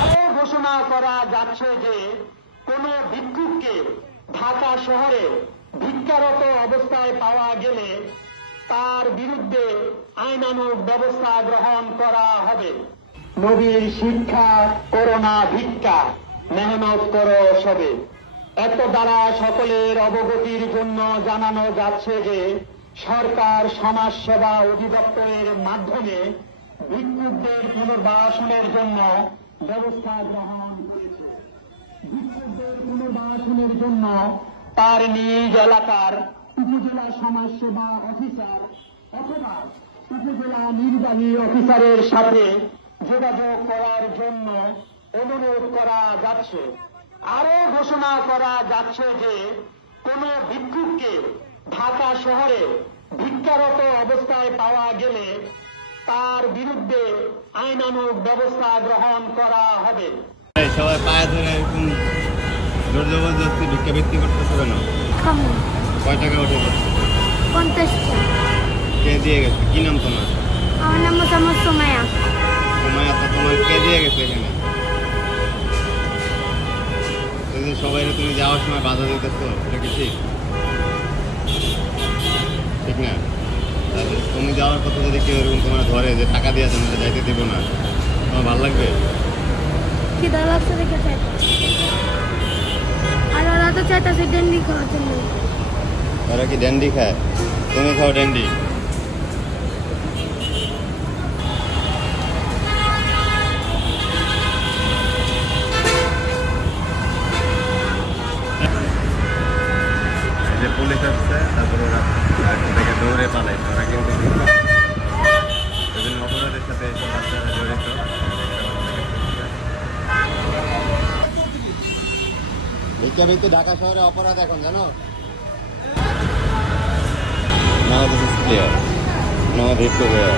আরো ঘোষণা করা যাচ্ছে যে কোন ভিক্ষুককে ঢাকা শহরে ভিক্ষারত অবস্থায় পাওয়া গেলে তার বিরুদ্ধে আইনানুগ ব্যবস্থা গ্রহণ করা হবে। নবীর শিক্ষা করো না ভিক্ষা, মেহনত করো সবে। এত দ্বারা সকলের অবগতির জন্য জানানো যাচ্ছে যে সরকার সমাজ সেবা অধিদপ্তরের মাধ্যমে ভিক্ষুকদের পুনর্বাসনের জন্য ব্যবস্থা গ্রহণ করেছে। ভিক্ষুকদের পুনর্বাসনের জন্য তার নিজ এলাকার উপজেলা সমাজ সেবা অফিসার অথবা উপজেলা নির্বাহী অফিসারের সাথে যোগাযোগ করার জন্য অনুরোধ করা যাচ্ছে। আরো ঘোষণা করা যাচ্ছে যে কোন ভিক্ষুককে ঢাকা শহরে ভিক্ষারত অবস্থায় পাওয়া গেলে তার বিরুদ্ধে আইনানুগ ব্যবস্থা গ্রহণ করা হবে। সবাই পায়ে ধরে এরকম জোর জবরদস্তি ভিক্ষাবৃত্তি করতেছে কেন? কয় টাকা ওঠে? 50 টাকা। কে দিয়ে গেছে? কি নাম তোমার? আমার নাম মোসাম্মদ সুমাইয়া। সুমাইয়া, তো তোমার কে দিয়ে গেছে এখানে? সবাই তুমি যাওয়ার সময় বাধা দিতেছো, এটা কি ঠিক? ঠিক না? তাহলে তুমি যাওয়ার কথা যদি কেউ এরকম তোমার ধরে যে টাকা দিয়ে যাবে, যাইতে দিব না, তোমার ভালো লাগবে? খিদা লাগছে দেখে চাই। আর ওরা তো চাইতেছে ডেন্ডি খাওয়ার জন্য। ওরা কি ড্যান্ডি খায়? তুমি খাও ড্যান্ডি? যে পুলিশ আসছে, তারপর ওরা থেকে দৌড়ে পালায়। ওরা কিন্তু বিভিন্ন অপরাধের সাথে এসব বাচ্চারা জড়িত। ভিক্ষাবৃত্তি ঢাকা শহরে অপরাধ এখন, জানো? Now this is clear. Now they have to wear.